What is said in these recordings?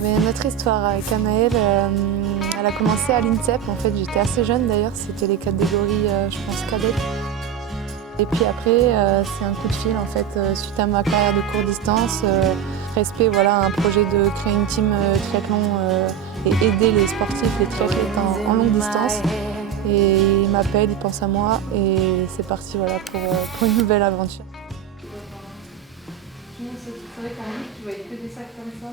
Mais notre histoire avec Anaëlle, elle a commencé à l'INSEP. En fait, j'étais assez jeune d'ailleurs, c'était les catégories, je pense, cadettes. Et puis après, c'est un coup de fil en fait, suite à ma carrière de courte distance. Respect, voilà, un projet de créer une team triathlon et aider les sportifs, les triathlètes en longue distance. Et il m'appelle, il pense à moi et c'est parti voilà, pour une nouvelle aventure. C'est vrai qu'en ligne, tu voyais que des sacs comme ça.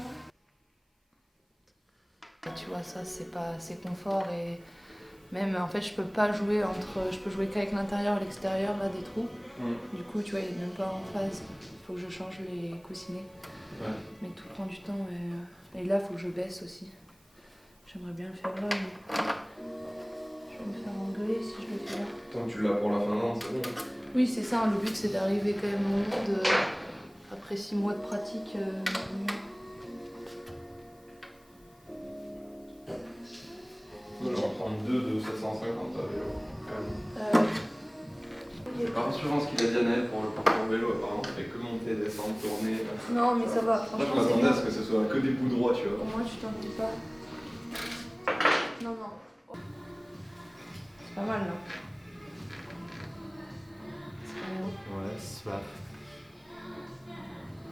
Tu vois, ça c'est pas assez confort et même en fait je peux pas jouer je peux jouer qu'avec l'intérieur et l'extérieur là des trous. Du coup tu vois il est même pas en phase, il faut que je change les coussinets. Ouais. Mais tout prend du temps et là il faut que je baisse aussi. J'aimerais bien le faire là mais je vais me faire engueuler si je le fais là. Tant que tu l'as pour la fin d'un an, c'est bon. Oui c'est ça, le but c'est d'arriver quand même au bout de après 6 mois de pratique. Je vais en prendre 2 de 750 à vélo. C'est pas rassurant ce qu'il a dit à Anaëlle pour le parcours en vélo, apparemment ça fait que monter, descendre, tourner. Non mais ça va, franchement. Là je m'attendais à ce que ce soit que des bouts droits, tu vois. Au moins tu t'en dis pas. Non. C'est pas mal là. Ouais, c'est pas.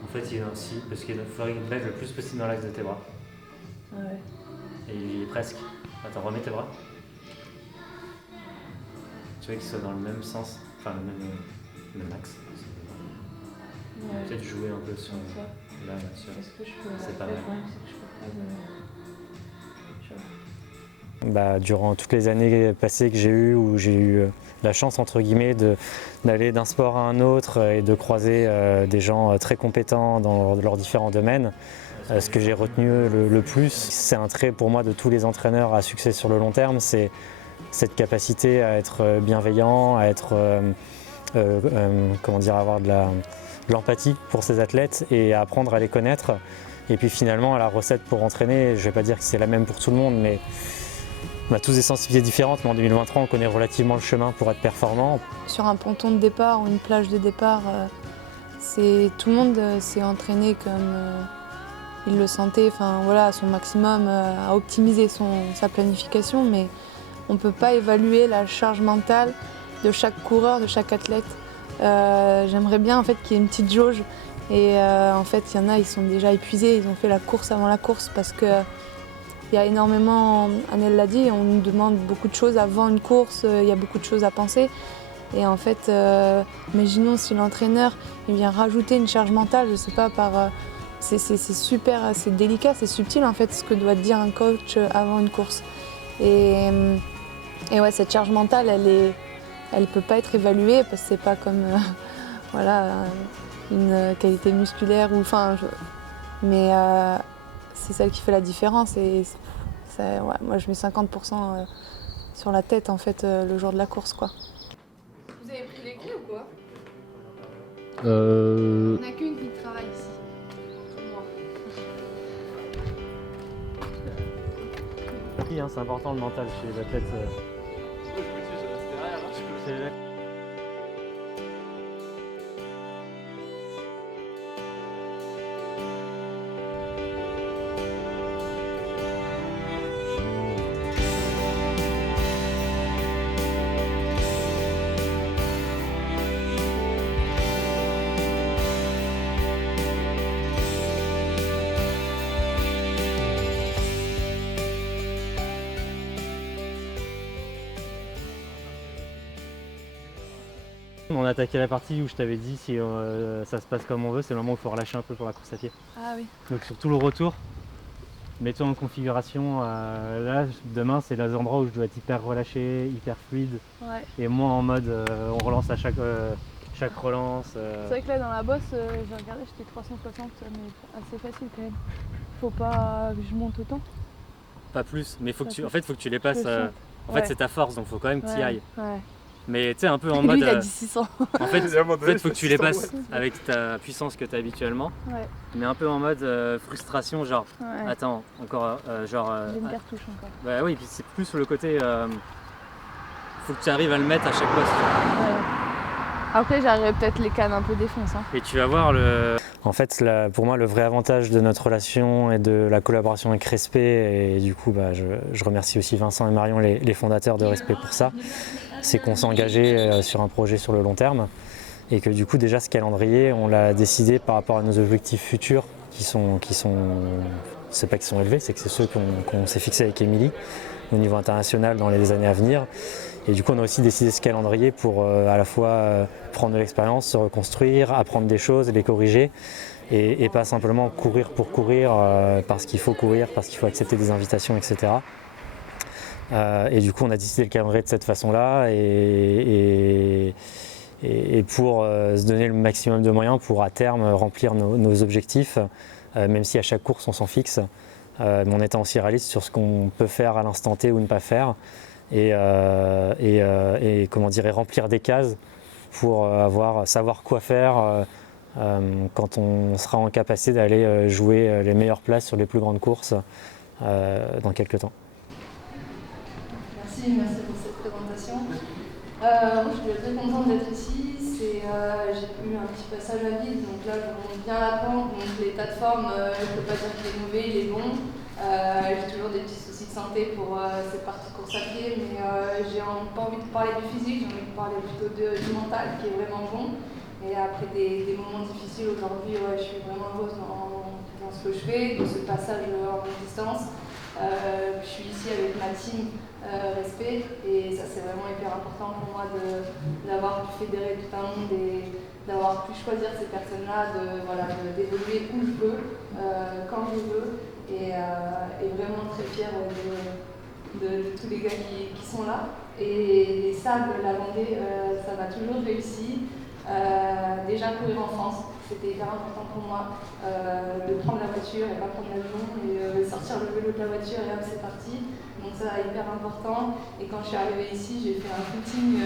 En fait, il est ainsi parce qu'il faudrait qu'il baigne le plus possible dans l'axe de tes bras. Ouais. Et il est presque. Attends, remets tes bras. Tu vois qu'il soit dans le même sens, enfin le même axe. Ouais. Peut-être jouer un peu sur ça. Là, sur. Est-ce que je peux C'est pas mal. Durant toutes les années passées que j'ai eues, où j'ai eu la chance entre guillemets d'aller d'un sport à un autre et de croiser des gens très compétents dans leurs différents domaines, ce que j'ai retenu le plus, c'est un trait pour moi de tous les entraîneurs à succès sur le long terme, c'est cette capacité à être bienveillant, à être avoir de l'empathie pour ses athlètes et à apprendre à les connaître. Et puis finalement, la recette pour entraîner, je ne vais pas dire que c'est la même pour tout le monde, mais on a tous des sensibilités différentes, mais en 2023, on connaît relativement le chemin pour être performant. Sur un ponton de départ ou une plage de départ, tout le monde s'est entraîné comme il le sentait, à son maximum, à optimiser sa planification, mais on ne peut pas évaluer la charge mentale de chaque coureur, de chaque athlète. J'aimerais bien en fait, qu'il y ait une petite jauge. Et en fait, il y en a, ils sont déjà épuisés, ils ont fait la course avant la course parce que il y a énormément, Anaëlle l'a dit, on nous demande beaucoup de choses avant une course, il y a beaucoup de choses à penser. Et en fait, imaginons si l'entraîneur vient rajouter une charge mentale, je sais pas, c'est super, c'est délicat, c'est subtil en fait ce que doit dire un coach avant une course. Et ouais, cette charge mentale, elle peut pas être évaluée parce que c'est pas comme une qualité musculaire mais c'est celle qui fait la différence et moi je mets 50% sur la tête en fait le jour de la course quoi. Vous avez pris les clés ou quoi? On n'a qu'une qui travaille ici. Moi. C'est important le mental chez les athlètes. Je me dis, je reste derrière, là, On a attaqué la partie où je t'avais dit si ça se passe comme on veut, c'est le moment où il faut relâcher un peu pour la course à pied. Ah oui. Donc sur tout le retour, mets-toi en configuration, là demain c'est les endroits où je dois être hyper relâché, hyper fluide, et moins en mode on relance à chaque relance. C'est vrai que là dans la bosse, j'ai regardé, j'étais 360 mais assez facile quand même. Faut pas que je monte autant. Pas plus, mais faut que tu les passes. En Ouais. fait c'est ta force donc faut quand même que tu y ailles. Ouais. Mais tu sais un peu en Lui, mode. il a dit 600. En fait faut que tu les passes avec ta puissance que tu as habituellement. Ouais. Mais un peu en mode frustration, genre attends, encore genre. J'ai une cartouche encore. Bah oui, puis c'est plus sur le côté faut que tu arrives à le mettre à chaque poste. Ouais. Après, j'arriverai peut-être les cannes un peu défonce. Hein. Et tu vas voir le... En fait, pour moi, le vrai avantage de notre relation et de la collaboration avec Respect, et du coup, je remercie aussi Vincent et Marion, les fondateurs de Respect pour ça, c'est qu'on s'est engagé sur un projet sur le long terme et que du coup, déjà, ce calendrier, on l'a décidé par rapport à nos objectifs futurs c'est pas qu'ils sont élevés, c'est que c'est ceux qu'on s'est fixés avec Émilie au niveau international dans les années à venir. Et du coup, on a aussi décidé ce calendrier pour à la fois prendre de l'expérience, se reconstruire, apprendre des choses, les corriger et pas simplement courir pour courir parce qu'il faut courir, parce qu'il faut accepter des invitations, etc. Et du coup, on a décidé le calendrier de cette façon-là et pour se donner le maximum de moyens pour à terme remplir nos objectifs, même si à chaque course on s'en fixe, mais en étant aussi réaliste sur ce qu'on peut faire à l'instant T ou ne pas faire. Et comment dire, et remplir des cases pour savoir quoi faire quand on sera en capacité d'aller jouer les meilleures places sur les plus grandes courses dans quelques temps. Merci pour cette présentation. Moi, je suis très contente d'être ici. J'ai eu un petit passage à vide, donc là, je remonte bien la pente. Donc l'état de forme, je ne peux pas dire qu'il est mauvais, il est bon. J'ai toujours des petits soucis de santé pour cette partie de course à pied, mais j'ai pas envie de parler du physique, j'ai envie de parler plutôt du mental qui est vraiment bon. Et après des moments difficiles aujourd'hui, je suis vraiment heureuse dans ce que je fais, de ce passage en distance. Je suis ici avec ma team Respect et ça c'est vraiment hyper important pour moi d'avoir pu fédérer tout un monde et d'avoir pu choisir ces personnes-là, d'évoluer où je veux, quand je veux. Et vraiment très fière de tous les gars qui sont là. Et les sables, la Vendée, ça m'a toujours réussi. Déjà courir en France, c'était hyper important pour moi de prendre la voiture et pas prendre l'avion et sortir le vélo de la voiture et hop c'est parti. Donc ça hyper important. Et quand je suis arrivée ici, j'ai fait un footing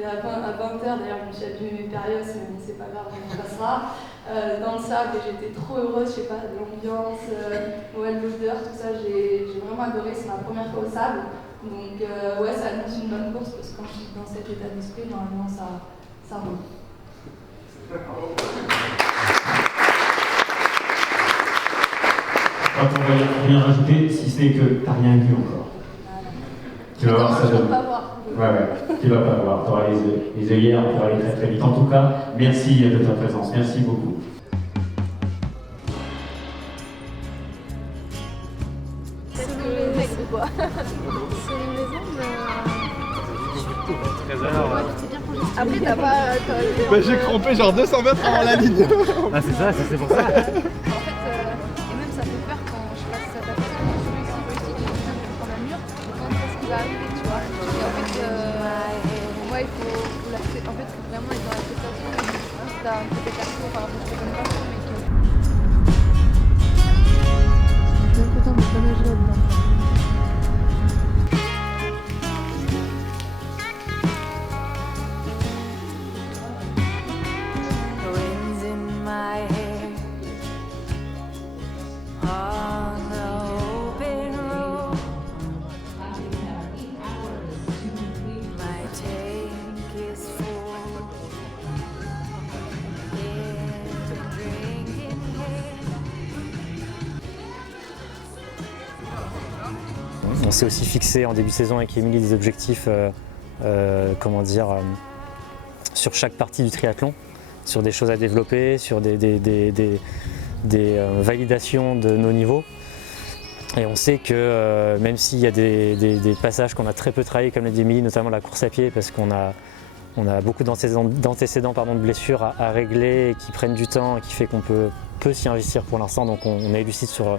à 20h, d'ailleurs je me suis abîmée mes périodes, mais bon, c'est pas grave, on passera. Dans le sable et j'étais trop heureuse, je sais pas, de l'ambiance, l'odeur, tout ça, j'ai vraiment adoré, c'est ma première fois au sable. Donc ouais, ça annonce une bonne course parce que quand je suis dans cet état d'esprit, normalement ça roule. On va rien rajouter, si ce n'est que t'as rien vu encore. Tu vas voir, ça donne. Ouais, tu vas pas voir, tu auras les œillères, on va aller très très vite. En tout cas, merci de ta présence, merci beaucoup. C'est le mec ou quoi? C'est une maison, après t'as pas... j'ai crampé genre 200 mètres avant la ligne. Ah c'est pour ça. Et même ça fait peur quand je passe cette attention, celui qui veut ici, je vais prendre un mur, quand est-ce qu'il va arriver, tu vois. Et en fait, pour moi, il faut l'accepter. En fait, il faut vraiment être dans l'acceptation. Si t'as un petit écart, enfin, je te connais pas trop, mais que... Je suis bien content de pas nager là-dedans. On s'est aussi fixé en début de saison avec Émilie des objectifs sur chaque partie du triathlon, sur des choses à développer, sur des validations de nos niveaux. Et on sait que même s'il y a des passages qu'on a très peu travaillé, comme l'a dit Émilie, notamment la course à pied, parce qu'on a beaucoup d'antécédents de blessures à régler, qui prennent du temps, et qui fait qu'on peut s'y investir pour l'instant. Donc on est lucide sur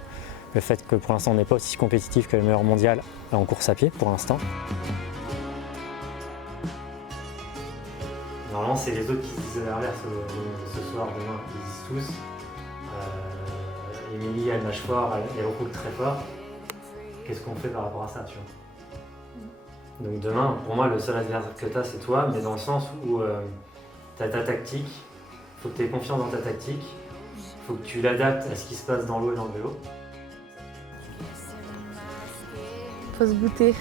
le fait que pour l'instant on n'est pas aussi compétitif que le meilleur mondial en course à pied pour l'instant. Normalement c'est les autres qui se disent l'inverse ce soir, demain, ils disent tous. Émilie elle nage fort, elle recoule très fort. Qu'est-ce qu'on fait par rapport à ça, tu vois? Donc demain, pour moi le seul adversaire que tu as c'est toi, mais dans le sens où tu as ta tactique, il faut que tu aies confiance dans ta tactique, il faut que tu l'adaptes à ce qui se passe dans l'eau et dans le vélo. Faut se goûter.